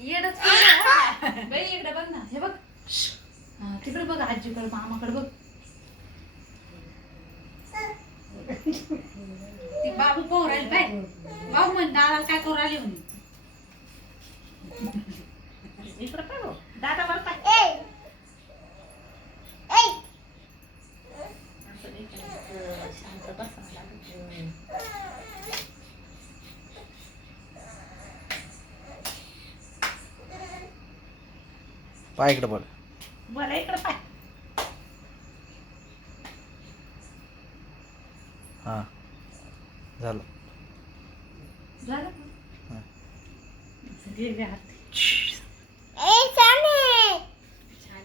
येडच केलं. बाई इकडे बघ ना, हे बघ. तिकडे बघ, आजीकडे मामाकडे बघ. ती बाबू पाहू राहिली बाई. बाबू म्हण दादा काय करू राहिली म्हणे. इकडे पाहू दादा बघ पाय. शांत बस. पाय इकडे बोल. बरं इकडे पाय. हा झालं. झालं हा. दे हात. छान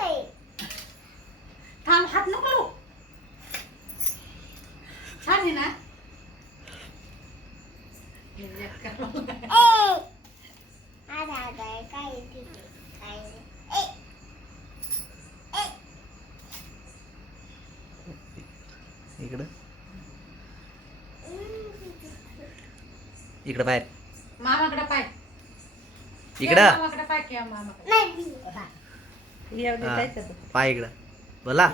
आहे. थांब, हात नको करू. छान आहे ना. इकडं इकडं बाहेर. मामाकडे पाय. इकडं मामाकडे पाय किंवा मामाकडे. हा, पाय इकडं बोला.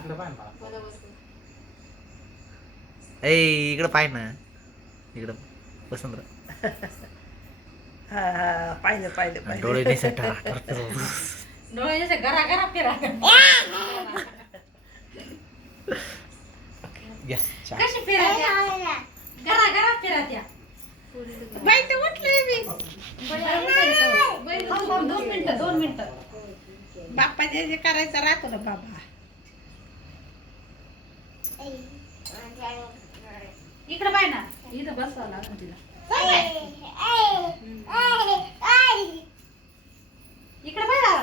ए इकडं पाय ना. इकडं वसंत पाहिलं पाहिलं डोळे निसट डोळ्याचे घरा घरा फिरा. कशी फिरायच्या घरा घरा फिरायच्या. बाई तर उठले मी. 2 मिनिटं. बाप्पा जे जे करायचं राहतो ना बाबा. इकडे पाय ना. इथं बसवा लागलं तिला. इकडे पाय ना.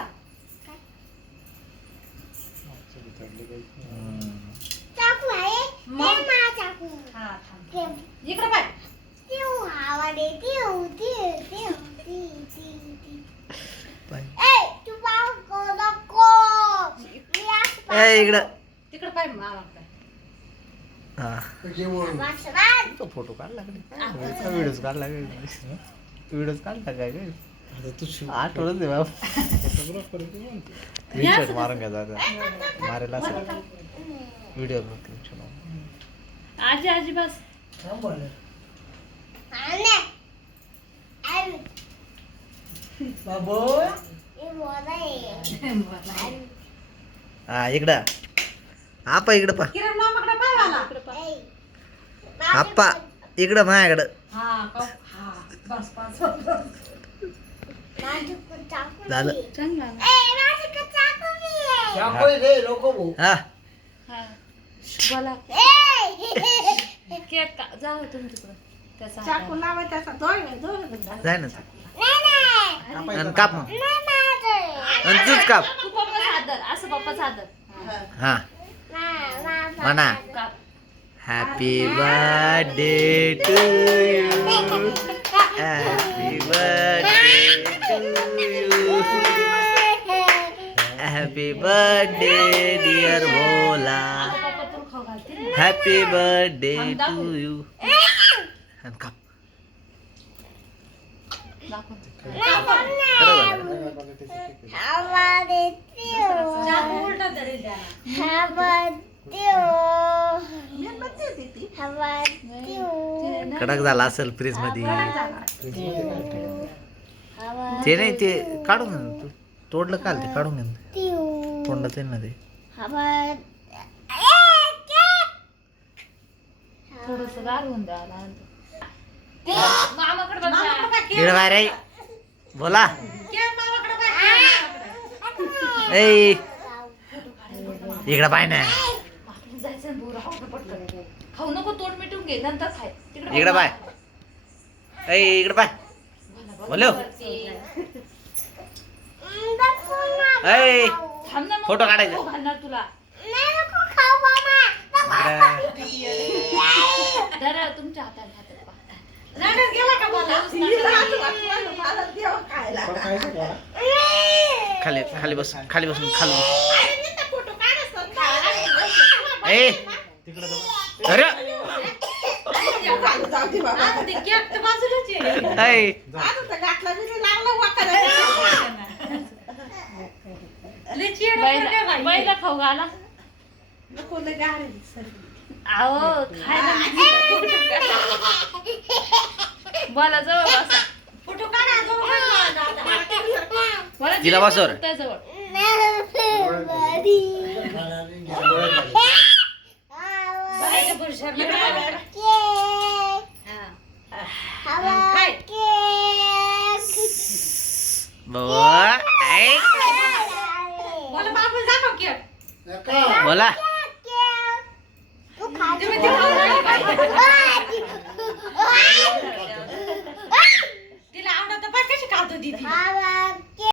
हा थांब. इकडे पाय. इकडं तिकडे पाय मामाकडे. हा फोटो काढला व्हिडिओ काढला व्हिडिओ काढला काय काय आठवलं दे बाबा. स्क्रीनशॉट मारून घ्या दादा. मारेला असेल व्हिडिओ. आजी आजी बस. हा इकडं आपा इकडं पा. किरण मामाकडे पाय मला. आप्पा इकडं माझ्याकडं. हा बस बस. झालं. चांगला हा बोला. केक जाऊ तुम्ही तिकडं. त्याचा चाकू लावा त्याचा दोन जाय ना आणि काप मग. आणि तूच काप. तू पप्पाचा आदर. असं पप्पाचा आदर. हा म्हणा. काप. Happy birthday to you. Happy birthday to you. Happy birthday dear Bhola. आता पप्पा तू खाऊ घालतील ना. Happy birthday to you. आणि काप. दाखव. चाकू उलटा धरेल त्याला. कडक झाला असेल फ्रीज मध्ये. ते नाही ते काढून घे. तोडलं काल ते काढून घे. तोंडात येईल ना ते. थोडस गारवून द्यायला. मामाकडे बघ. इकडे बाहेर आहे. बोला. मामाकडे बघ. ए इकडे पाय ना. जायचं बोर पटकन. खाऊ नको, तोंड मिटून घे नंतर खाय. इकडे पाय. ए इकडे पाय. बोलो. ए थांब ना. फोटो काढायचा. घालणार तुला. जरा तुमच्या हातात गेला का मला. खाली खाली बस. खाली बसून खाली बस. ए अरे नको घालू, जाऊ दे बाबा. आता ते केक तर बाजूलाच आहे. ऐ, आता तर घातला बी नाही, लागला वाकायला. लय चिड पडले बाई. बैला खाऊ घाला. नको लय गार आहे, सर. अहो खायला बोला जवळ बसा. फोटो काढा जवळ बसा आता. बोला तिला बसवर. त्या जवळ. बाईच्या पुरुषाला इकडे काढा. बघा. हा. खाय. बाबा ऐ, बोला बाबूला दाखव केक. बोला तुम्ही ते खाऊ राहिले पाहिजे. तिला आवडत पण कशी खातो दीदी.